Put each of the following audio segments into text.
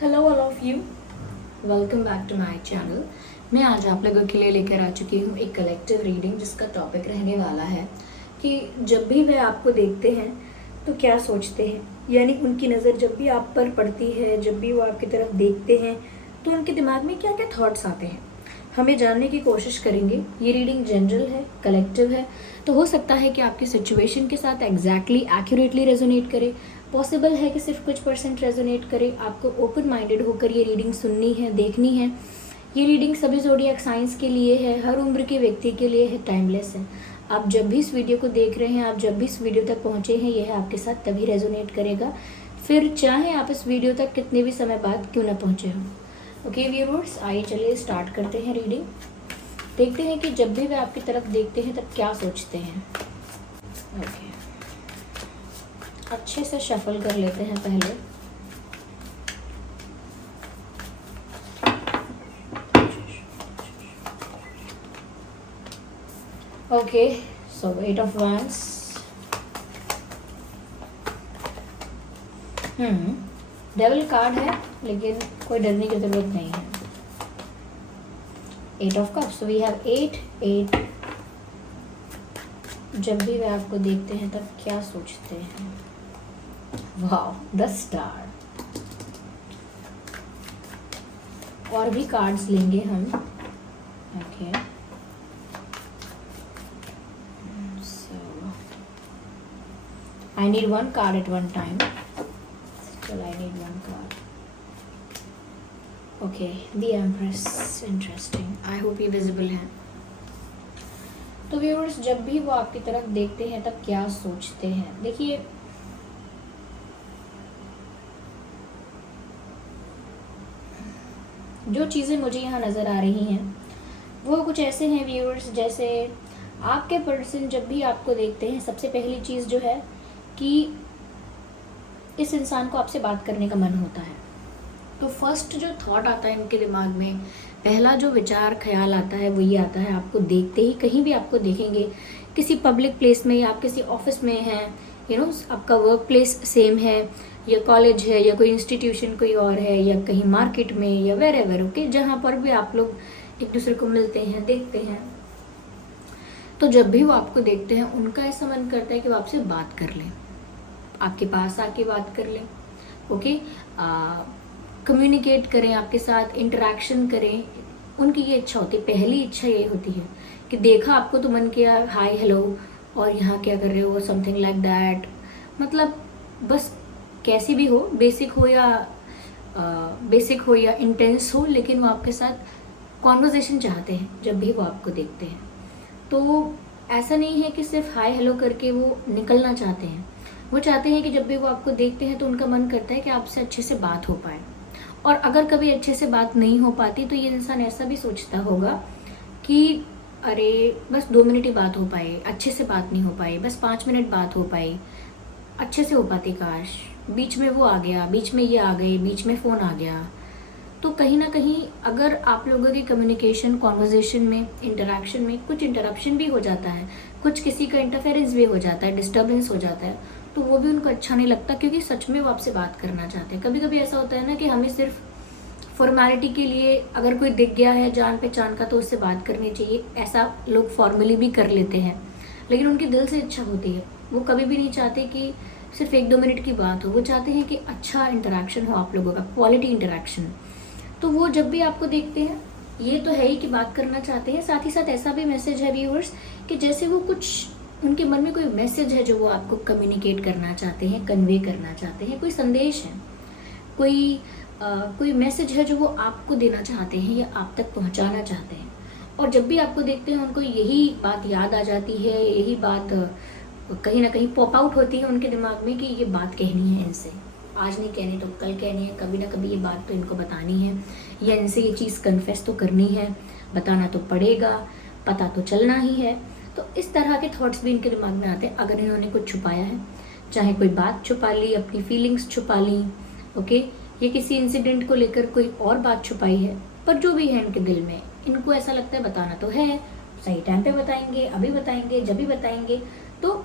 Hello all of you, welcome back to my channel. मैं आज आप लोगों के लिए लेकर आ चुकी हूँ एक कलेक्टिव रीडिंग जिसका टॉपिक रहने वाला है कि जब भी वह आपको देखते हैं तो क्या सोचते हैं। यानी उनकी नज़र जब भी आप पर पड़ती है, जब भी वो आपकी तरफ देखते हैं तो उनके दिमाग में क्या क्या थॉट्स आते हैं, हमें जानने की कोशिश करेंगे। ये रीडिंग जनरल है, कलेक्टिव है, तो हो सकता है कि आपकी सिचुएशन के साथ एग्जैक्टली एक्यूरेटली रेजोनेट करे। पॉसिबल है कि सिर्फ कुछ परसेंट रेजोनेट करे। आपको ओपन माइंडेड होकर ये रीडिंग सुननी है, देखनी है। ये रीडिंग सभी ज़ोडिएक साइंस के लिए है, हर उम्र के व्यक्ति के लिए है, टाइमलेस है। आप जब भी इस वीडियो को देख रहे हैं, आप जब भी इस वीडियो तक पहुँचे हैं, यह आपके साथ तभी रेजोनेट करेगा, फिर चाहे आप इस वीडियो तक कितने भी समय बाद क्यों ना पहुँचे हों। ओके व्यूअर्स, आइए चलिए स्टार्ट करते हैं रीडिंग। देखते हैं कि जब भी वे आपकी तरफ देखते हैं तब क्या सोचते हैं। ओके, अच्छे से शफल कर लेते हैं पहले। Okay, so 8 of wands। Devil card है लेकिन कोई डरने की जरूरत नहीं है। 8 ऑफ कप्स, वी हैव 8। जब भी वे आपको देखते हैं तब क्या सोचते हैं। Wow, the star. और भी कार्ड्स लेंगे हम। Okay, I need one card at one time. Still I need one card. Okay, the Empress. Interesting. I hope ये visible है। तो व्यूअर्स, जब भी वो आपकी तरफ देखते हैं तब क्या सोचते हैं। देखिए, जो चीज़ें मुझे यहाँ नज़र आ रही हैं वो कुछ ऐसे हैं व्यूअर्स, जैसे आपके पर्सन जब भी आपको देखते हैं सबसे पहली चीज़ जो है कि इस इंसान को आपसे बात करने का मन होता है। तो फर्स्ट जो थॉट आता है इनके दिमाग में, पहला जो विचार ख्याल आता है वो ये आता है, आपको देखते ही, कहीं भी आपको देखेंगे, किसी पब्लिक प्लेस में या आप किसी ऑफिस में हैं, आपका वर्क प्लेस सेम है या कॉलेज है या कोई इंस्टीट्यूशन कोई और है या कहीं मार्केट में या वेर एवर, ओके, जहाँ पर भी आप लोग एक दूसरे को मिलते हैं, देखते हैं, तो जब भी वो आपको देखते हैं उनका ऐसा मन करता है कि वो आपसे बात कर लें, आपके पास आके बात कर लें, ओके, कम्युनिकेट करें, आपके साथ इंटरेक्शन करें। उनकी ये इच्छा होती है, पहली इच्छा ये होती है कि देखा आपको तो मन किया हाय हेलो और यहाँ क्या कर रहे हो, समथिंग लाइक दैट। मतलब बस कैसी भी हो, बेसिक हो या इंटेंस हो, लेकिन वो आपके साथ कॉन्वर्जेशन चाहते हैं जब भी वो आपको देखते हैं। तो ऐसा नहीं है कि सिर्फ हाय हेलो करके वो निकलना चाहते हैं। वो चाहते हैं कि जब भी वो आपको देखते हैं तो उनका मन करता है कि आपसे अच्छे से बात हो पाए। और अगर कभी अच्छे से बात नहीं हो पाती तो ये इंसान ऐसा भी सोचता होगा कि अरे बस 2 मिनट ही बात हो पाए, अच्छे से बात नहीं हो पाई, बस 5 मिनट बात हो पाई, अच्छे से हो पाती काश, बीच में वो आ गया, बीच में ये आ गए, बीच में फ़ोन आ गया। तो कहीं ना कहीं अगर आप लोगों की कम्युनिकेशन, कॉन्वर्जेशन में, इंटरेक्शन में कुछ इंटरप्शन भी हो जाता है, कुछ किसी का इंटरफेरेंस भी हो जाता है, डिस्टर्बेंस हो जाता है, तो वो भी उनको अच्छा नहीं लगता, क्योंकि सच में वो आपसे बात करना चाहते हैं। कभी कभी ऐसा होता है ना कि हमें सिर्फ फॉर्मेलिटी के लिए अगर कोई दिख गया है जान पहचान का तो उससे बात करनी चाहिए, ऐसा लोग फॉर्मली भी कर लेते हैं, लेकिन उनकी दिल से इच्छा होती है। वो कभी भी नहीं चाहते कि सिर्फ 1-2 मिनट की बात हो, वो चाहते हैं कि अच्छा इंटरेक्शन हो आप लोगों का, क्वालिटी इंटरेक्शन। तो वो जब भी आपको देखते हैं, ये तो है ही कि बात करना चाहते हैं, साथ ही साथ ऐसा भी मैसेज है व्यूअर्स कि जैसे वो कुछ, उनके मन में कोई मैसेज है जो वो आपको कम्युनिकेट करना चाहते हैं, कन्वे करना चाहते हैं, कोई संदेश है, कोई मैसेज है जो वो आपको देना चाहते हैं या आप तक पहुंचाना चाहते हैं। और जब भी आपको देखते हैं उनको यही बात याद आ जाती है, यही बात कहीं ना कहीं पॉप आउट होती है उनके दिमाग में कि ये बात कहनी है इनसे, आज नहीं कहनी तो कल कहनी है, कभी ना कभी ये बात तो इनको बतानी है, या इनसे ये चीज़ कन्फेस तो करनी है, बताना तो पड़ेगा, पता तो चलना ही है। तो इस तरह के थॉट्स भी इनके दिमाग में आते हैं अगर इन्होंने कुछ छुपाया है, चाहे कोई बात छुपा ली, अपनी फीलिंग्स छुपा ली, ओके, ये किसी इंसिडेंट को लेकर कोई और बात छुपाई है, पर जो भी है इनके दिल में, इनको ऐसा लगता है बताना तो है, सही टाइम पे बताएंगे, अभी बताएंगे, जब भी बताएंगे। तो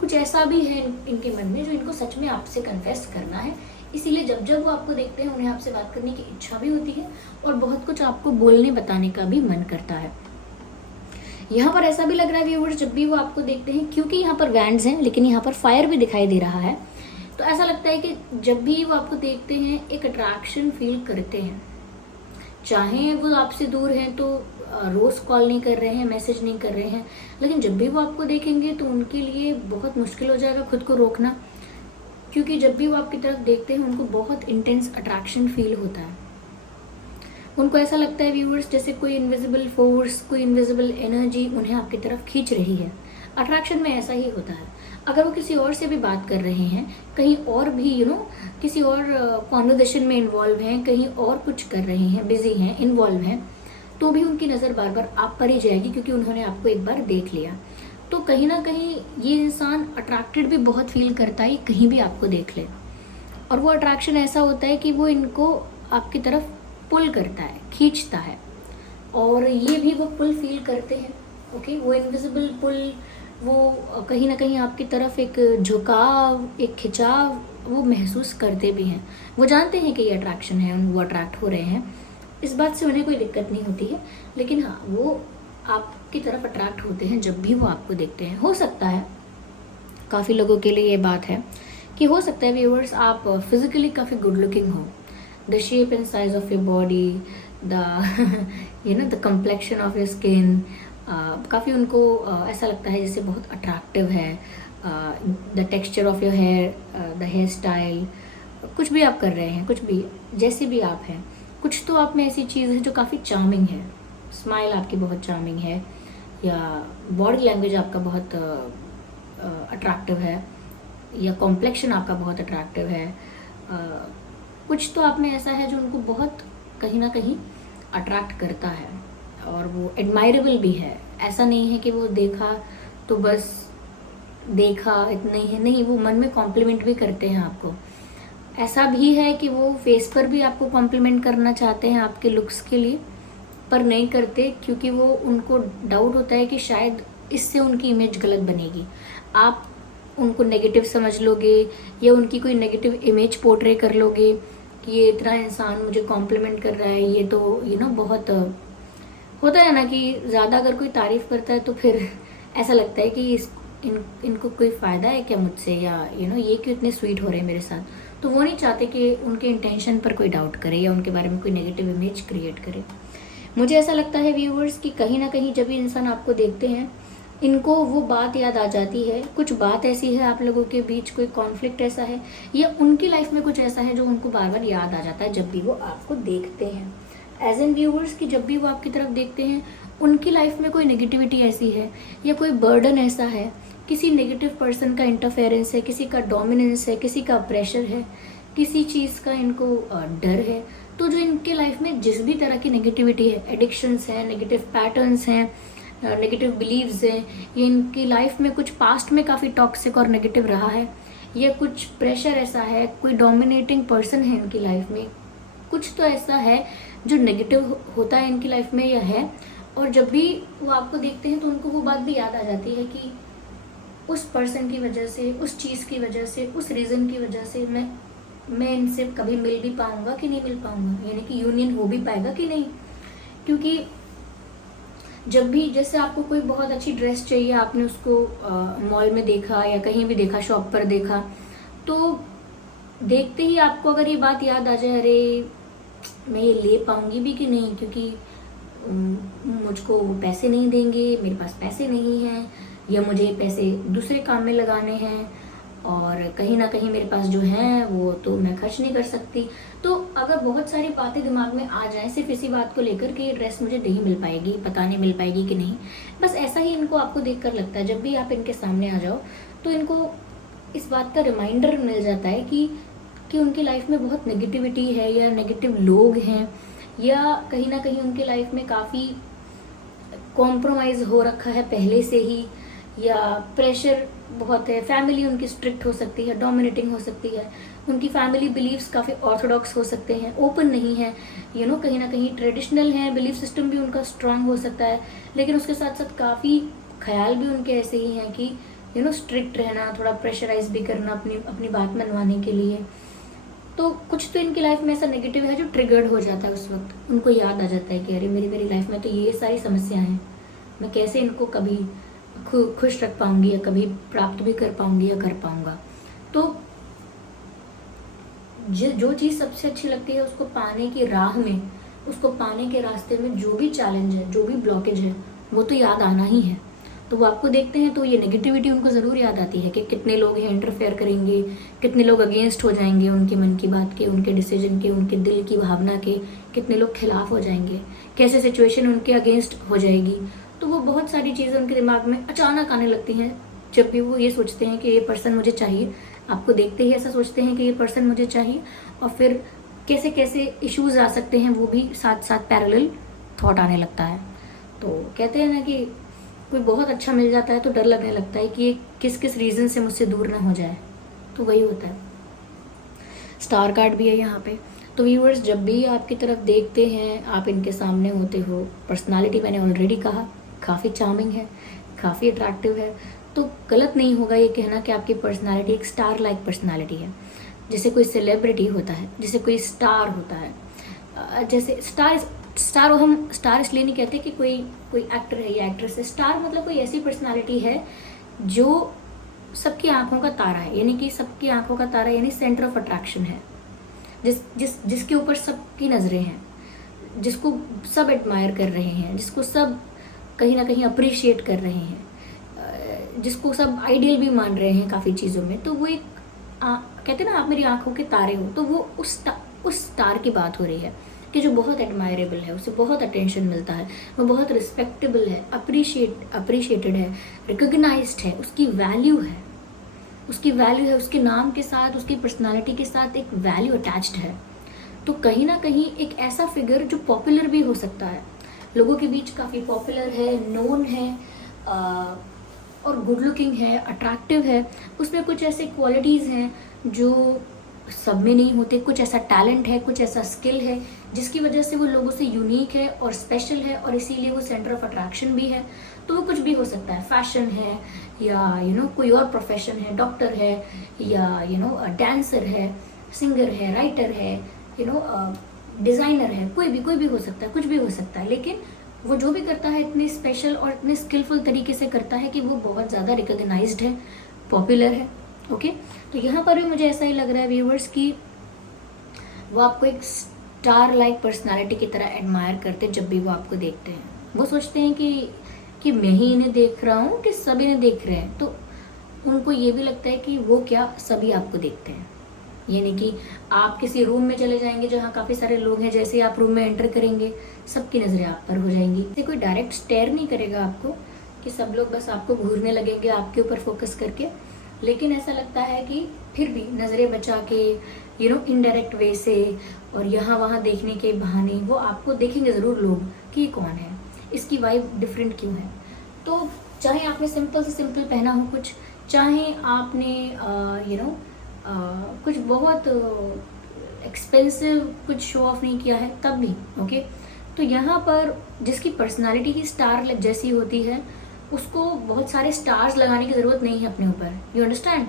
कुछ ऐसा भी है इनके मन में जो इनको सच में आपसे कन्फेस करना है, इसीलिए जब जब वो आपको देखते हैं उन्हें आपसे बात करने की इच्छा भी होती है और बहुत कुछ आपको बोलने बताने का भी मन करता है। यहाँ पर ऐसा भी लग रहा है व्यूअर्स, जब भी वो आपको देखते हैं, क्योंकि यहाँ पर वैंड्स हैं लेकिन यहाँ पर फायर भी दिखाई दे रहा है, तो ऐसा लगता है कि जब भी वो आपको देखते हैं एक अट्रैक्शन फील करते हैं। चाहे वो आपसे दूर हैं तो रोज कॉल नहीं कर रहे हैं, मैसेज नहीं कर रहे हैं, लेकिन जब भी वो आपको देखेंगे तो उनके लिए बहुत मुश्किल हो जाएगा खुद को रोकना, क्योंकि जब भी वो आपकी तरफ देखते हैं उनको बहुत इंटेंस अट्रैक्शन फील होता है। उनको ऐसा लगता है व्यूअर्स जैसे कोई इनविजिबल फोर्स, कोई इनविजिबल एनर्जी उन्हें आपकी तरफ खींच रही है। अट्रैक्शन में ऐसा ही होता है। अगर वो किसी और से भी बात कर रहे हैं, कहीं और भी किसी और कॉन्वर्सेशन में इन्वॉल्व हैं, कहीं और कुछ कर रहे हैं, बिजी हैं, इन्वॉल्व हैं, तो भी उनकी नज़र बार बार आप पर ही जाएगी, क्योंकि उन्होंने आपको एक बार देख लिया। तो कहीं ना कहीं ये इंसान अट्रैक्टेड भी बहुत फील करता है कहीं भी आपको देख ले, और वो अट्रैक्शन ऐसा होता है कि वो इनको आपकी तरफ पुल करता है, खींचता है, और ये भी वो पुल फील करते हैं। ओके, वो इनविजिबल पुल, वो कहीं ना कहीं आपकी तरफ एक झुकाव, एक खिंचाव वो महसूस करते भी हैं। वो जानते हैं कि ये अट्रैक्शन है, वो अट्रैक्ट हो रहे हैं, इस बात से उन्हें कोई दिक्कत नहीं होती है, लेकिन हाँ, वो आपकी तरफ अट्रैक्ट होते हैं जब भी वो आपको देखते हैं। हो सकता है काफ़ी लोगों के लिए ये बात है कि हो सकता है व्यूअर्स आप फिजिकली काफ़ी गुड लुकिंग हो, the shape and size of your body, the complexion of your skin, काफ़ी उनको ऐसा लगता है जैसे बहुत अट्रैक्टिव है, the texture of your hair, the hair style, कुछ भी आप कर रहे हैं, कुछ भी जैसे भी आप हैं, कुछ तो आप में ऐसी चीज़ है जो काफ़ी चार्मिंग है। स्माइल आपकी बहुत चार्मिंग है, या बॉडी लैंग्वेज आपका बहुत अट्रैक्टिव है, या कॉम्प्लेक्शन आपका बहुत अट्रैक्टिव है। कुछ तो आप में ऐसा है जो उनको बहुत कहीं ना कहीं अट्रैक्ट करता है, और वो एडमायरेबल भी है। ऐसा नहीं है कि वो देखा तो बस देखा, इतना ही है, नहीं, वो मन में कॉम्प्लीमेंट भी करते हैं आपको। ऐसा भी है कि वो फेस पर भी आपको कॉम्प्लीमेंट करना चाहते हैं आपके लुक्स के लिए, पर नहीं करते, क्योंकि वो उनको डाउट होता है कि शायद इससे उनकी इमेज गलत बनेगी, आप उनको नेगेटिव समझ लोगे, या उनकी कोई नेगेटिव इमेज पोर्ट्रे कर लोगे कि ये इतना इंसान मुझे कॉम्प्लीमेंट कर रहा है, ये तो बहुत होता है ना कि ज़्यादा अगर कोई तारीफ़ करता है तो फिर ऐसा लगता है कि इनको कोई फ़ायदा है क्या मुझसे, या ये क्यों इतने स्वीट हो रहे हैं मेरे साथ। तो वो नहीं चाहते कि उनके इंटेंशन पर कोई डाउट करे या उनके बारे में कोई नेगेटिव इमेज क्रिएट करे। मुझे ऐसा लगता है व्यूअर्स कि कहीं ना कहीं जब ये इंसान आपको देखते हैं, इनको वो बात याद आ जाती है, कुछ बात ऐसी है आप लोगों के बीच, कोई कॉन्फ्लिक्ट ऐसा है, या उनकी लाइफ में कुछ ऐसा है जो उनको बार बार याद आ जाता है जब भी वो आपको देखते हैं। एज एन व्यूअर्स कि जब भी वो आपकी तरफ देखते हैं, उनकी लाइफ में कोई नेगेटिविटी ऐसी है, या कोई बर्डन ऐसा है, किसी नेगेटिव पर्सन का इंटरफेरेंस है, किसी का डोमिनेंस है, किसी का प्रेशर है, किसी चीज़ का इनको डर है। तो जो इनके लाइफ में जिस भी तरह की नेगेटिविटी है, एडिक्शंस हैं, नेगेटिव पैटर्न्स हैं, नेगेटिव बिलीव्स हैं, या इनकी लाइफ में कुछ पास्ट में काफ़ी टॉक्सिक और नेगेटिव रहा है, या कुछ प्रेशर ऐसा है, कोई डोमिनेटिंग पर्सन है इनकी लाइफ में, कुछ तो ऐसा है जो नेगेटिव होता है इनकी लाइफ में या है। और जब भी वो आपको देखते हैं तो उनको वो बात भी याद आ जाती है कि उस पर्सन की वजह से, उस चीज़ की वजह से, उस रीज़न की वजह से मैं इनसे कभी मिल भी पाऊंगा कि नहीं मिल पाऊंगा, यानी कि यूनियन हो भी पाएगा कि नहीं। क्योंकि जब भी जैसे आपको कोई बहुत अच्छी ड्रेस चाहिए, आपने उसको मॉल में देखा या कहीं भी देखा, शॉप पर देखा, तो देखते ही आपको अगर ये बात याद आ जाए, अरे मैं ये ले पाऊंगी भी कि नहीं, क्योंकि मुझको वो पैसे नहीं देंगे, मेरे पास पैसे नहीं हैं, या मुझे पैसे दूसरे काम में लगाने हैं, और कहीं ना कहीं मेरे पास जो है वो तो मैं खर्च नहीं कर सकती। तो अगर बहुत सारी बातें दिमाग में आ जाएं सिर्फ इसी बात को लेकर कि ये ड्रेस मुझे नहीं मिल पाएगी, पता नहीं मिल पाएगी कि नहीं, बस ऐसा ही इनको आपको देखकर लगता है। जब भी आप इनके सामने आ जाओ तो इनको इस बात का रिमाइंडर मिल जाता है कि उनकी लाइफ में बहुत नेगेटिविटी है, या नेगेटिव लोग हैं, या कहीं ना कहीं उनकी लाइफ में काफ़ी कॉम्प्रोमाइज़ हो रखा है पहले से ही, या प्रेशर बहुत है, फैमिली उनकी स्ट्रिक्ट हो सकती है, डोमिनेटिंग हो सकती है, उनकी फैमिली बिलीव्स काफ़ी ऑर्थोडॉक्स हो सकते हैं, ओपन नहीं है, कहीं ना कहीं ट्रेडिशनल है, बिलीफ सिस्टम भी उनका स्ट्रांग हो सकता है, लेकिन उसके साथ साथ काफ़ी ख्याल भी उनके ऐसे ही हैं कि स्ट्रिक्ट रहना, थोड़ा प्रेशराइज भी करना अपनी बात मनवाने के लिए। तो कुछ तो इनकी लाइफ में ऐसा नेगेटिव है जो ट्रिगर्ड हो जाता है उस वक्त, उनको याद आ जाता है कि अरे मेरी मेरी लाइफ में तो ये सारी समस्याएं हैं, मैं कैसे इनको कभी खुश रख पाऊंगी या कभी प्राप्त भी कर पाऊंगी या कर पाऊंगा। तो जो चीज़ सबसे अच्छी लगती है उसको पाने की राह में, उसको पाने के रास्ते में जो भी चैलेंज है, जो भी ब्लॉकेज है, वो तो याद आना ही है। तो वो आपको देखते हैं तो ये नेगेटिविटी उनको ज़रूर याद आती है कि कितने लोग हैं इंटरफेयर करेंगे, कितने लोग अगेंस्ट हो जाएंगे उनके मन की बात के, उनके डिसीजन के, उनके दिल की भावना के, कितने लोग खिलाफ हो जाएंगे, कैसे सिचुएशन उनके अगेंस्ट हो जाएगी। तो वो बहुत सारी चीज़ें उनके दिमाग में अचानक आने लगती हैं जब भी वो ये सोचते हैं कि ये पर्सन मुझे चाहिए। आपको देखते ही ऐसा सोचते हैं कि ये पर्सन मुझे चाहिए, और फिर कैसे कैसे इश्यूज आ सकते हैं वो भी साथ साथ पैरेलल थॉट आने लगता है। तो कहते हैं ना कि कोई बहुत अच्छा मिल जाता है तो डर लगने लगता है कि ये किस किस रीज़न से मुझसे दूर ना हो जाए। तो वही होता है। स्टार कार्ड भी है यहाँ पे। तो व्यूअर्स, जब भी आपकी तरफ देखते हैं, आप इनके सामने होते हो, पर्सनालिटी मैंने ऑलरेडी कहा काफ़ी चार्मिंग है, काफ़ी अट्रैक्टिव है। तो गलत नहीं होगा ये कहना कि आपकी पर्सनालिटी एक स्टार लाइक पर्सनालिटी है। जैसे कोई सेलिब्रिटी होता है, जैसे कोई स्टार होता है, जैसे स्टार हम स्टार इसलिए नहीं कहते कि कोई कोई एक्टर है या एक्ट्रेस है। स्टार मतलब कोई ऐसी पर्सनालिटी है जो सबकी आंखों का तारा है, यानी कि सबकी आंखों का तारा यानी सेंटर ऑफ अट्रैक्शन है, जिसके ऊपर सबकी नज़रें हैं, जिसको सब एडमायर कर रहे हैं, जिसको सब कहीं ना कहीं अप्रिशिएट कर रहे हैं, जिसको सब आइडियल भी मान रहे हैं काफ़ी चीज़ों में। तो वो एक कहते हैं ना, आप मेरी आंखों के तारे हो। तो वो उस स्टार की बात हो रही है कि जो बहुत एडमायरेबल है, उसे बहुत अटेंशन मिलता है, वो बहुत रिस्पेक्टेबल है, अप्रिशिएटेड है, रिकॉग्नाइज्ड है, उसकी वैल्यू है, उसके नाम के साथ, उसकी पर्सनालिटी के साथ एक वैल्यू अटैच्ड है। तो कहीं ना कहीं एक ऐसा फिगर जो पॉपुलर भी हो सकता है, लोगों के बीच काफ़ी पॉपुलर है, नोन है, और गुड लुकिंग है, अट्रैक्टिव है, उसमें कुछ ऐसे क्वालिटीज़ हैं जो सब में नहीं होते, कुछ ऐसा टैलेंट है, कुछ ऐसा स्किल है जिसकी वजह से वो लोगों से यूनिक है और स्पेशल है, और इसीलिए वो सेंटर ऑफ अट्रैक्शन भी है। तो वो कुछ भी हो सकता है, फैशन है या कोई और प्रोफेशन है, डॉक्टर है या डांसर है, सिंगर है, राइटर है, डिज़ाइनर है, कोई भी हो सकता है, कुछ भी हो सकता है। लेकिन वो जो भी करता है इतने स्पेशल और इतने स्किलफुल तरीके से करता है कि वो बहुत ज़्यादा रिकॉग्नाइज्ड है, पॉपुलर है। ओके, तो यहाँ पर भी मुझे ऐसा ही लग रहा है व्यूवर्स कि वो आपको एक स्टार लाइक पर्सनालिटी की तरह एडमायर करते हैं। जब भी वो आपको देखते हैं, वो सोचते हैं कि मैं ही इन्हें देख रहा हूँ कि सभी इन्हें देख रहे हैं। तो उनको ये भी लगता है कि वो क्या सभी आपको देखते हैं, यानी कि आप किसी रूम में चले जाएंगे जहाँ काफ़ी सारे लोग हैं, जैसे ही आप रूम में एंटर करेंगे सबकी नज़रें आप पर हो जाएंगी। कोई डायरेक्ट स्टेयर नहीं करेगा आपको कि सब लोग बस आपको घूरने लगेंगे आपके ऊपर फोकस करके, लेकिन ऐसा लगता है कि फिर भी नज़रें बचा के इनडायरेक्ट वे से और यहाँ वहाँ देखने के बहाने वो आपको देखेंगे ज़रूर लोग कि ये कौन है, इसकी वाइब डिफरेंट क्यों है। तो चाहे आपने सिंपल से सिंपल पहना हो कुछ, चाहे आपने कुछ बहुत एक्सपेंसिव कुछ शो ऑफ नहीं किया है तब भी ओके। तो यहाँ पर जिसकी पर्सनालिटी ही स्टार जैसी होती है उसको बहुत सारे स्टार्स लगाने की ज़रूरत नहीं है अपने ऊपर, यू अंडरस्टैंड।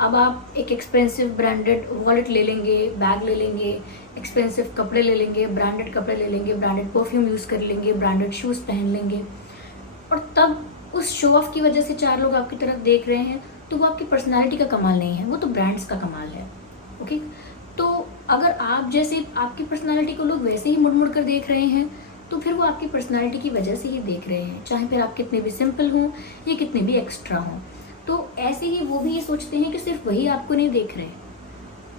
अब आप एक एक्सपेंसिव ब्रांडेड वॉलेट ले लेंगे, बैग ले लेंगे, एक्सपेंसिव कपड़े ले लेंगे, ब्रांडेड कपड़े ले लेंगे, ब्रांडेड परफ्यूम यूज़ कर लेंगे, ब्रांडेड शूज़ पहन लेंगे, और तब उस शो ऑफ की वजह से 4 लोग आपकी तरफ देख रहे हैं, तो वो आपकी पर्सनालिटी का कमाल नहीं है, वो तो ब्रांड्स का कमाल है। ओके, तो अगर आप जैसे आपकी पर्सनालिटी को लोग वैसे ही मुड़ मुड़ कर देख रहे हैं तो फिर वो आपकी पर्सनालिटी की वजह से ही देख रहे हैं, चाहे फिर आप कितने भी सिंपल हों या कितने भी एक्स्ट्रा हों। तो ऐसे ही वो भी ये सोचते हैं कि सिर्फ वही आपको नहीं देख रहे,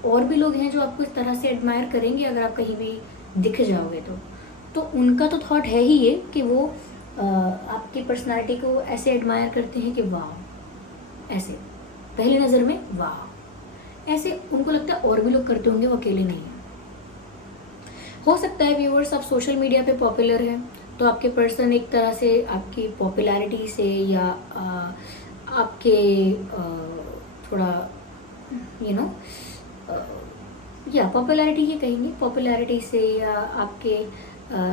और भी लोग हैं जो आपको इस तरह से एडमायर करेंगे अगर आप कहीं भी दिख जाओगे तो उनका तो थॉट है ही ये कि वो आपकी पर्सनालिटी को ऐसे एडमायर करते हैं कि वाह, ऐसे पहली नज़र में वाह, ऐसे उनको लगता है और भी लोग करते होंगे, वो अकेले नहीं है। हो सकता है व्यूअर्स आप सोशल मीडिया पे पॉपुलर हैं तो आपके पर्सन एक तरह से आपकी पॉपुलैरिटी से या आपके थोड़ा या पॉपुलैरिटी ही कहेंगे, पॉपुलैरिटी से या आपके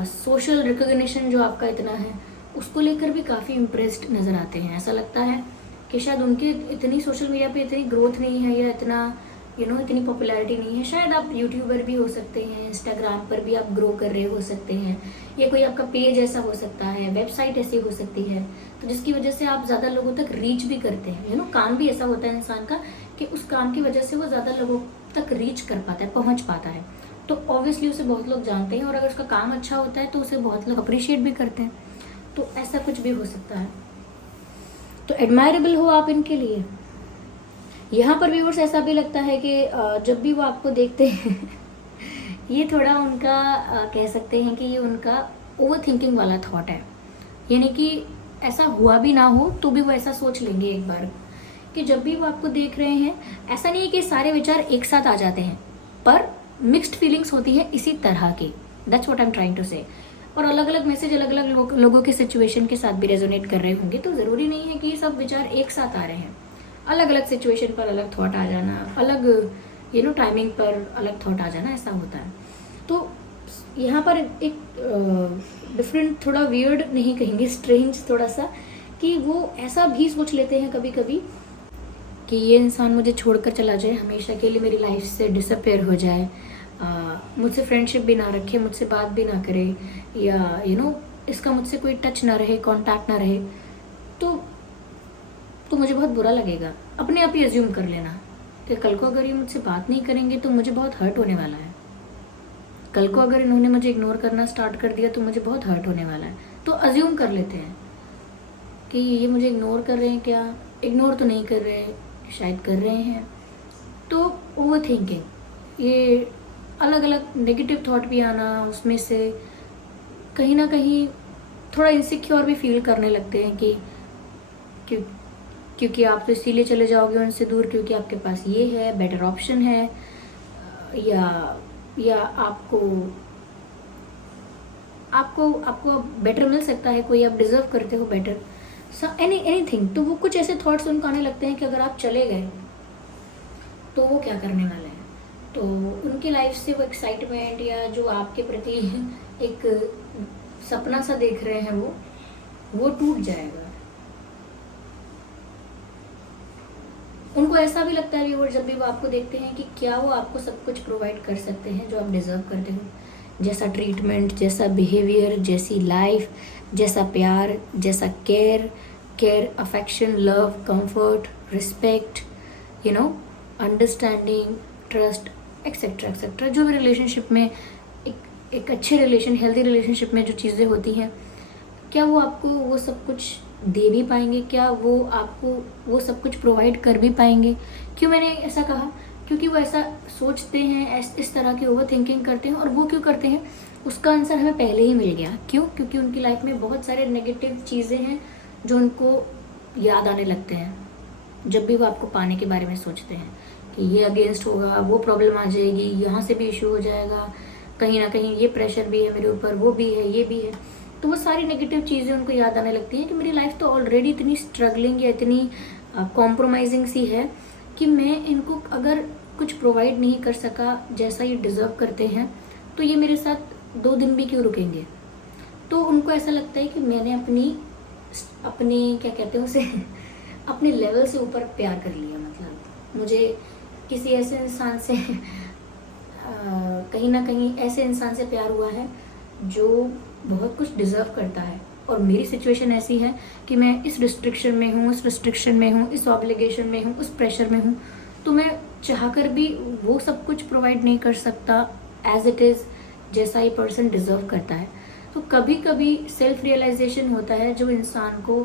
सोशल रिकॉग्निशन जो आपका इतना है उसको लेकर भी काफ़ी इम्प्रेस्ड नज़र आते हैं। ऐसा लगता है कि शायद उनकी इतनी सोशल मीडिया पे इतनी ग्रोथ नहीं है या इतना इतनी पॉपुलैरिटी नहीं है, शायद आप यूट्यूबर भी हो सकते हैं, इंस्टाग्राम पर भी आप ग्रो कर रहे हो सकते हैं, या कोई आपका पेज ऐसा हो सकता है, वेबसाइट ऐसी हो सकती है, तो जिसकी वजह से आप ज़्यादा लोगों तक रीच भी करते हैं। काम भी ऐसा होता है इंसान का कि उस काम की वजह से वो ज़्यादा लोगों तक रीच कर पाता है, पहुँच पाता है, तो ऑब्वियसली उसे बहुत लोग जानते हैं, और अगर उसका काम अच्छा होता है तो उसे बहुत लोग अप्रिशिएट भी करते हैं। तो ऐसा कुछ भी हो सकता है। तो एडमायरेबल हो आप इनके लिए। यहाँ पर व्यूअर्स ऐसा भी लगता है कि जब भी वो आपको देखते हैं ये थोड़ा उनका कह सकते हैं कि ये उनका ओवर थिंकिंग वाला थॉट है, यानी कि ऐसा हुआ भी ना हो तो भी वो ऐसा सोच लेंगे एक बार कि जब भी वो आपको देख रहे हैं, ऐसा नहीं है कि सारे विचार एक साथ आ जाते हैं, पर मिक्स्ड फीलिंग्स होती है इसी तरह की। That's what I am trying to say. और अलग अलग मैसेज अलग अलग लोगों के सिचुएशन के साथ भी रेजोनेट कर रहे होंगे, तो ज़रूरी नहीं है कि ये सब विचार एक साथ आ रहे हैं। अलग अलग सिचुएशन पर अलग थॉट आ जाना, अलग टाइमिंग पर अलग थॉट आ जाना, ऐसा होता है। तो यहाँ पर एक डिफरेंट, थोड़ा वियर्ड नहीं कहेंगे, स्ट्रेंज थोड़ा सा, कि वो ऐसा भी सोच लेते हैं कभी कभी कि ये इंसान मुझे छोड़कर चला जाए, हमेशा के लिए मेरी लाइफ से डिसअपेयर हो जाए, मुझसे फ्रेंडशिप भी ना रखे, मुझसे बात भी ना करे, या इसका मुझसे कोई टच ना रहे, कांटेक्ट ना रहे, तो मुझे बहुत बुरा लगेगा। अपने आप ही अज्यूम कर लेना कि कल को अगर ये मुझसे बात नहीं करेंगे तो मुझे बहुत हर्ट होने वाला है, कल को अगर इन्होंने मुझे इग्नोर करना स्टार्ट कर दिया तो मुझे बहुत हर्ट होने वाला है। तो अज्यूम कर लेते हैं कि ये मुझे इग्नोर कर रहे हैं, क्या इग्नोर तो नहीं कर रहे, शायद कर रहे हैं। तो ओवर थिंकिंग, ये अलग अलग नेगेटिव थॉट भी आना, उसमें से कहीं ना कहीं थोड़ा इनसिक्योर भी फील करने लगते हैं कि क्योंकि आप तो इसीलिए चले जाओगे उनसे दूर क्योंकि आपके पास ये है, बेटर ऑप्शन है, या आपको बेटर मिल सकता है, कोई आप डिजर्व करते हो बेटर, एनीथिंग। तो वो कुछ ऐसे थॉट्स उनको आने लगते हैं कि अगर आप चले गए तो वो क्या करने वाले हैं। तो उनकी लाइफ से वो एक्साइटमेंट, या जो आपके प्रति एक सपना सा देख रहे हैं वो टूट जाएगा। उनको ऐसा भी लगता है व्यूअर, जब भी वो आपको देखते हैं, कि क्या वो आपको सब कुछ प्रोवाइड कर सकते हैं जो आप डिजर्व करते हो, जैसा ट्रीटमेंट, जैसा बिहेवियर, जैसी लाइफ, जैसा प्यार, जैसा care, affection, love, comfort, respect, understanding, trust, etcetera etcetera. जो भी रिलेशनशिप में एक अच्छे हेल्दी रिलेशनशिप में जो चीज़ें होती हैं, क्या वो आपको वो सब कुछ दे भी पाएंगे, क्या वो आपको वो सब कुछ प्रोवाइड कर भी पाएंगे। क्यों मैंने ऐसा कहा, क्योंकि वो ऐसा सोचते हैं, इस तरह की ओवर थिंकिंग करते हैं। और वो क्यों करते हैं, उसका आंसर हमें पहले ही मिल गया। क्यों? क्योंकि उनकी लाइफ में बहुत सारे नेगेटिव चीज़ें हैं जो उनको याद आने लगते हैं जब भी वो आपको पाने के बारे में सोचते हैं, कि ये अगेंस्ट होगा, वो प्रॉब्लम आ जाएगी, यहाँ से भी इशू हो जाएगा, कहीं ना कहीं ये प्रेशर भी है मेरे ऊपर, वो भी है, ये भी है। तो वो सारी नेगेटिव चीज़ें उनको याद आने लगती हैं कि मेरी लाइफ तो ऑलरेडी इतनी स्ट्रगलिंग या इतनी कॉम्प्रोमाइजिंग सी है कि मैं इनको अगर कुछ प्रोवाइड नहीं कर सका जैसा ये डिज़र्व करते हैं, तो ये मेरे साथ 2 दिन भी क्यों रुकेंगे। तो उनको ऐसा लगता है कि मैंने अपनी क्या कहते हैं उसे अपने लेवल से ऊपर प्यार कर लिया। मतलब मुझे किसी ऐसे इंसान से कहीं ना कहीं ऐसे इंसान से प्यार हुआ है जो बहुत कुछ डिज़र्व करता है, और मेरी सिचुएशन ऐसी है कि मैं इस रिस्ट्रिक्शन में हूँ, इस ऑब्लिगेशन में हूँ, उस प्रेशर में हूँ, तो मैं चाहकर भी वो सब कुछ प्रोवाइड नहीं कर सकता एज इट इज़ जैसा ये पर्सन डिज़र्व करता है। तो कभी कभी सेल्फ रियलाइजेशन होता है जो इंसान को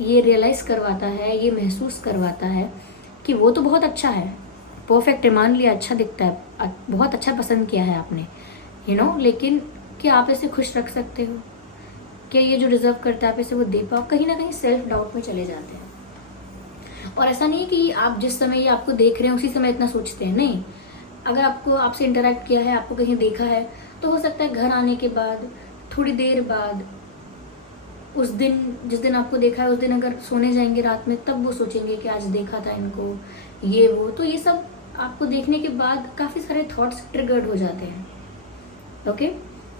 ये रियलाइज़ करवाता है, ये महसूस करवाता है कि वो तो बहुत अच्छा है, परफेक्ट है, मान लिया, अच्छा दिखता है, बहुत अच्छा पसंद किया है आपने, लेकिन क्या आप इसे खुश रख सकते हो? क्या ये जो डिज़र्व करता है आप इसे वो दे पाओ? कहीं ना कहीं सेल्फ डाउट में चले जाते हैं। और ऐसा नहीं है कि आप जिस समय ये आपको देख रहे हैं उसी समय इतना सोचते हैं, नहीं। अगर आपसे इंटरेक्ट किया है, आपको कहीं देखा है, तो हो सकता है घर आने के बाद, थोड़ी देर बाद, उस दिन जिस दिन आपको देखा है उस दिन अगर सोने जाएंगे रात में, तब वो सोचेंगे कि आज देखा था इनको, ये वो। तो ये सब आपको देखने के बाद काफ़ी सारे थॉट्स ट्रिगर्ड हो जाते हैं। ओके,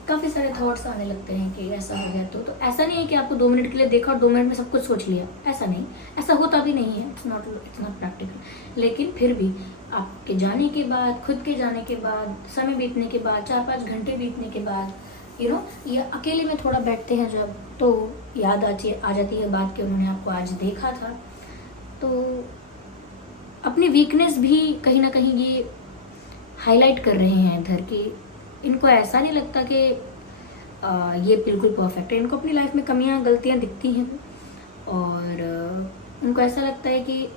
काफ़ी सारे थॉट्स आने लगते हैं कि ऐसा हो गया तो ऐसा नहीं है कि आपको 2 मिनट के लिए देखा और 2 मिनट में सब कुछ सोच लिया, ऐसा नहीं, ऐसा होता भी नहीं है, इट्स नॉट प्रैक्टिकल। लेकिन फिर भी आपके जाने के बाद, खुद के जाने के बाद, समय बीतने के बाद, 4-5 घंटे बीतने के बाद, ये अकेले में थोड़ा बैठते हैं जब, तो याद आ जाती है बात कि उन्होंने आपको आज देखा था। तो अपनी वीकनेस भी कहीं ना कहीं ये हाईलाइट कर रहे हैं इधर कि इनको ऐसा नहीं लगता कि ये बिल्कुल परफेक्ट है, इनको अपनी लाइफ में कमियां गलतियां दिखती हैं और उनको ऐसा लगता है कि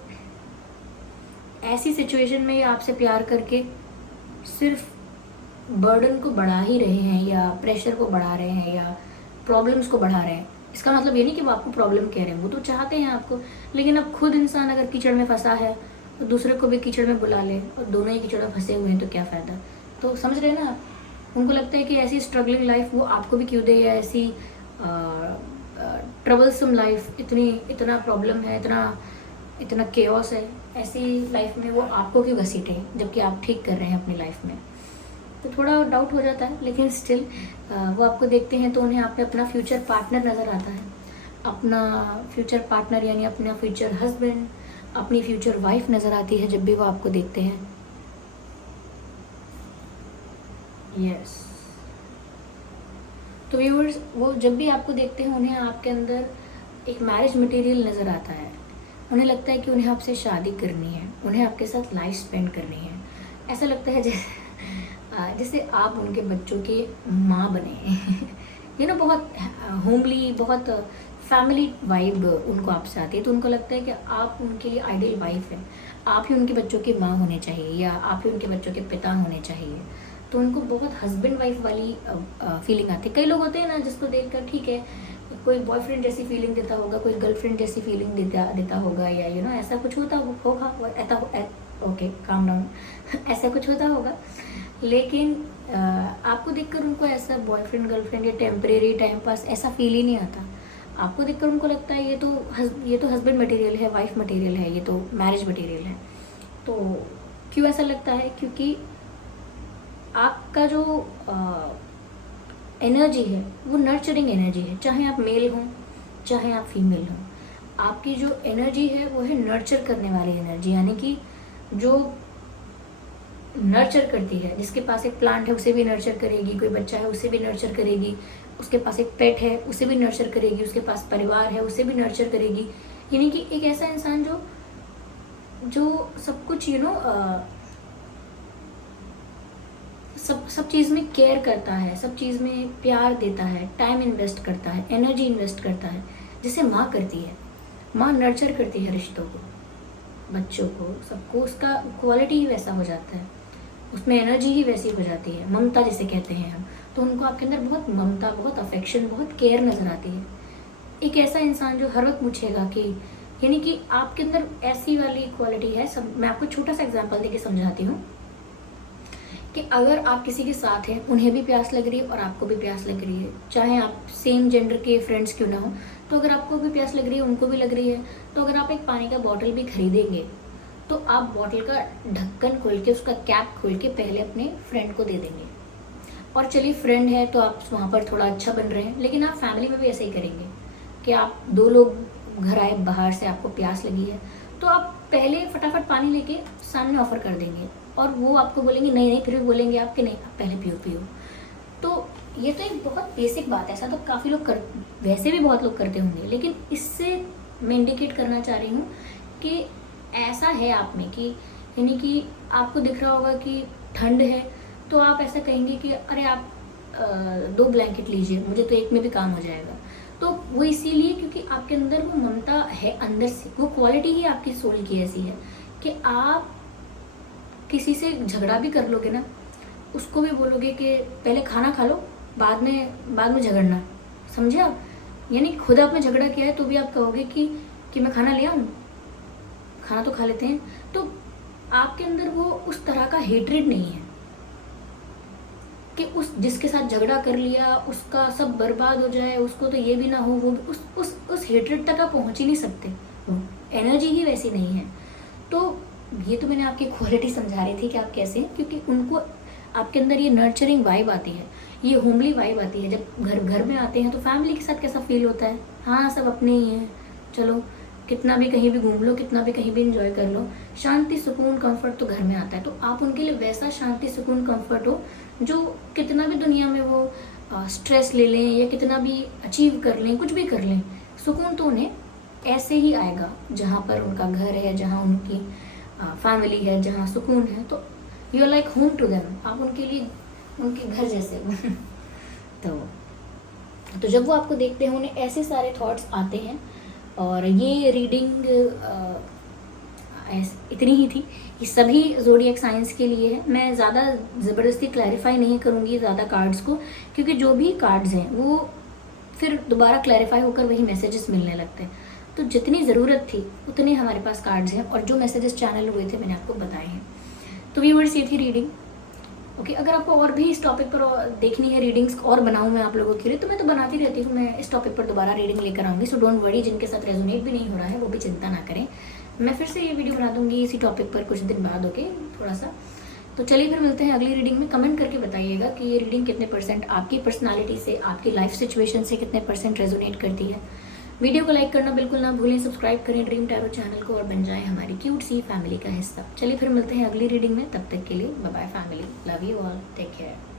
ऐसी सिचुएशन में ये आपसे प्यार करके सिर्फ बर्डन को बढ़ा ही रहे हैं या प्रेशर को बढ़ा रहे हैं या प्रॉब्लम्स को बढ़ा रहे हैं। इसका मतलब ये नहीं कि वो आपको प्रॉब्लम कह रहे हैं, वो तो चाहते हैं आपको, लेकिन अब खुद इंसान अगर कीचड़ में फंसा है तो दूसरे को भी कीचड़ में बुला ले और दोनों ही कीचड़ में फंसे हुए हैं तो क्या फ़ायदा। तो समझ रहे हैं ना आप, उनको लगता है कि ऐसी स्ट्रगलिंग लाइफ वो आपको भी क्यों दे, या ऐसी ट्रबलसम लाइफ, इतना प्रॉब्लम है, इतना केओस है, ऐसी लाइफ में वो आपको क्यों घसीटे जबकि आप ठीक कर रहे हैं अपनी लाइफ में। तो थोड़ा डाउट हो जाता है, लेकिन स्टिल वो आपको देखते हैं तो उन्हें आप में अपना फ्यूचर पार्टनर नज़र आता है, अपना फ्यूचर पार्टनर यानी अपना फ्यूचर हस्बैंड, अपनी फ्यूचर वाइफ नज़र आती है जब भी वो आपको देखते हैं। यस, तो व्यूअर्स, वो जब भी आपको देखते हैं उन्हें आपके अंदर एक मैरिज मटेरियल नज़र आता है। उन्हें लगता है कि उन्हें आपसे शादी करनी है, उन्हें आपके साथ लाइफ स्पेंड करनी है। ऐसा लगता है जैसे आप उनके बच्चों की माँ बने बहुत होमली, बहुत फैमिली वाइब उनको आपसे आती है। तो उनको लगता है कि आप उनके लिए आइडियल वाइफ हैं, आप ही उनके बच्चों की माँ होने चाहिए या आप ही उनके बच्चों के पिता होने चाहिए। तो उनको बहुत हस्बैंड वाइफ वाली फीलिंग आती है। कई लोग होते हैं ना जिसको देखकर ठीक है, कोई बॉयफ्रेंड जैसी फीलिंग देता होगा, कोई गर्लफ्रेंड जैसी फीलिंग देता होगा, या ऐसा कुछ होता होगा, ओके काम डाउन ऐसा कुछ होता होगा। लेकिन आपको देखकर उनको ऐसा बॉयफ्रेंड गर्लफ्रेंड या टेम्परेरी टाइम पास ऐसा फील ही नहीं आता। आपको देखकर उनको लगता है ये तो हस्बैंड मटेरियल है, वाइफ मटेरियल है, ये तो मैरिज मटेरियल है। तो क्यों ऐसा लगता है? क्योंकि आपका जो एनर्जी है वो नर्चरिंग एनर्जी है, चाहे आप मेल हों चाहे आप फीमेल हों। आपकी जो एनर्जी है वो है नर्चर करने वाली एनर्जी, यानी कि जो नर्चर करती है। जिसके पास एक प्लांट है उसे भी नर्चर करेगी, कोई बच्चा है उसे भी नर्चर करेगी, उसके पास एक पेट है उसे भी नर्चर करेगी, उसके पास परिवार है उसे भी नर्चर करेगी। यानी कि एक ऐसा इंसान जो सब कुछ सब चीज़ में केयर करता है, सब चीज़ में प्यार देता है, टाइम इन्वेस्ट करता है, एनर्जी इन्वेस्ट करता है, जैसे माँ करती है। माँ नर्चर करती है रिश्तों को, बच्चों को, सबको। उसका क्वालिटी ही वैसा हो जाता है, उसमें एनर्जी ही वैसी हो जाती है, ममता जिसे कहते हैं हम। तो उनको आपके अंदर बहुत ममता, बहुत अफेक्शन, बहुत केयर नज़र आती है। एक ऐसा इंसान जो हर वक्त पूछेगा कि, यानी कि आपके अंदर ऐसी वाली क्वालिटी है। मैं आपको छोटा सा एग्जांपल देके समझाती हूँ कि अगर आप किसी के साथ हैं, उन्हें भी प्यास लग रही है और आपको भी प्यास लग रही है, चाहे आप सेम जेंडर के फ्रेंड्स क्यों ना हो, तो अगर आपको भी प्यास लग रही है, उनको भी लग रही है, तो अगर आप एक पानी का बॉटल भी खरीदेंगे तो आप बॉटल का ढक्कन खोल के, उसका कैप खोल के पहले अपने फ्रेंड को दे देंगे। और चलिए फ्रेंड है तो आप वहाँ पर थोड़ा अच्छा बन रहे हैं, लेकिन आप फैमिली में भी ऐसे ही करेंगे कि आप 2 लोग घर आए बाहर से, आपको प्यास लगी है, तो आप पहले फटाफट पानी लेके सामने ऑफर कर देंगे और वो आपको बोलेंगे नहीं, फिर भी बोलेंगे आपके नहीं, आप पहले पियो। तो ये तो एक बहुत बेसिक बात है, ऐसा तो काफ़ी लोग वैसे भी बहुत लोग करते होंगे, लेकिन इससे मैं इंडिकेट करना चाह रही हूँ कि ऐसा है आप में कि, यानी कि आपको दिख रहा होगा कि ठंड है तो आप ऐसा कहेंगे कि अरे आप 2 ब्लैंकेट लीजिए, मुझे तो एक में भी काम हो जाएगा। तो वो इसीलिए क्योंकि आपके अंदर वो ममता है अंदर से, वो क्वालिटी ही आपकी सोल की ऐसी है कि आप किसी से झगड़ा भी कर लोगे ना, उसको भी बोलोगे कि पहले खाना खा लो, बाद में झगड़ना, समझे आप? यानी खुद आपने झगड़ा किया है तो भी आप कहोगे कि मैं खाना ले आऊँ, खाना तो खा लेते हैं। तो आपके अंदर वो उस तरह का हेट्रेड नहीं है कि जिसके साथ झगड़ा कर लिया उसका सब बर्बाद हो जाए, उसको तो ये भी ना हो, वो उस हेट्रेड तक आप पहुंच ही नहीं सकते, एनर्जी ही वैसी नहीं है। तो ये तो मैंने आपकी क्वालिटी समझा रही थी कि आप कैसे हैं, क्योंकि उनको आपके अंदर ये नर्चरिंग वाइब आती है, ये होमली वाइब आती है। जब घर में आते हैं तो फैमिली के साथ कैसा फील होता है, हाँ सब अपने ही हैं, चलो कितना भी कहीं भी घूम लो, कितना भी कहीं भी इंजॉय कर लो, शांति सुकून कंफर्ट तो घर में आता है। तो आप उनके लिए वैसा शांति सुकून कंफर्ट हो, जो कितना भी दुनिया में वो स्ट्रेस ले लें या कितना भी अचीव कर लें, कुछ भी कर लें, सुकून तो उन्हें ऐसे ही आएगा जहाँ पर उनका घर है, जहाँ उनकी फैमिली है, जहाँ सुकून है। तो you are like home to them, आप उनके लिए उनके घर जैसे हो। तो जब वो आपको देखते हैं उन्हें ऐसे सारे थॉट्स आते हैं। और ये रीडिंग इतनी ही थी, ये सभी ज़ोडिएक साइंस के लिए है। मैं ज़्यादा ज़बरदस्ती क्लैरिफाई नहीं करूँगी ज़्यादा कार्ड्स को, क्योंकि जो भी कार्ड्स हैं वो फिर दोबारा क्लैरिफाई होकर वही मैसेजेस मिलने लगते हैं। तो जितनी ज़रूरत थी उतने हमारे पास कार्ड्स हैं, और जो मैसेजेस चैनल हुए थे मैंने आपको बताए हैं। तो व्यूअर्स, ये थी रीडिंग। ओके, अगर आपको और भी इस टॉपिक पर देखनी है रीडिंग्स और बनाऊँ मैं आप लोगों के लिए, तो मैं तो बनाती रहती हूँ, मैं इस टॉपिक पर दोबारा रीडिंग लेकर आऊँगी। सो डोंट वरी, जिनके साथ रेजोनेट भी नहीं हो रहा है वो भी चिंता ना करें, मैं फिर से ये वीडियो बना दूंगी इसी टॉपिक पर कुछ दिन बाद। ओके, थोड़ा सा। तो चलिए फिर मिलते हैं अगली रीडिंग में। कमेंट करके बताइएगा कि ये रीडिंग कितने % आपकी पर्सनालिटी से, आपकी लाइफ सिचुएशन से कितने % रेजोनेट करती है। वीडियो को लाइक करना बिल्कुल ना भूलें, सब्सक्राइब करें ड्रीम टैरो चैनल को और बन जाएं हमारी क्यूट सी फैमिली का हिस्सा। चलिए फिर मिलते हैं अगली रीडिंग में, तब तक के लिए bye bye family, love you all, take care.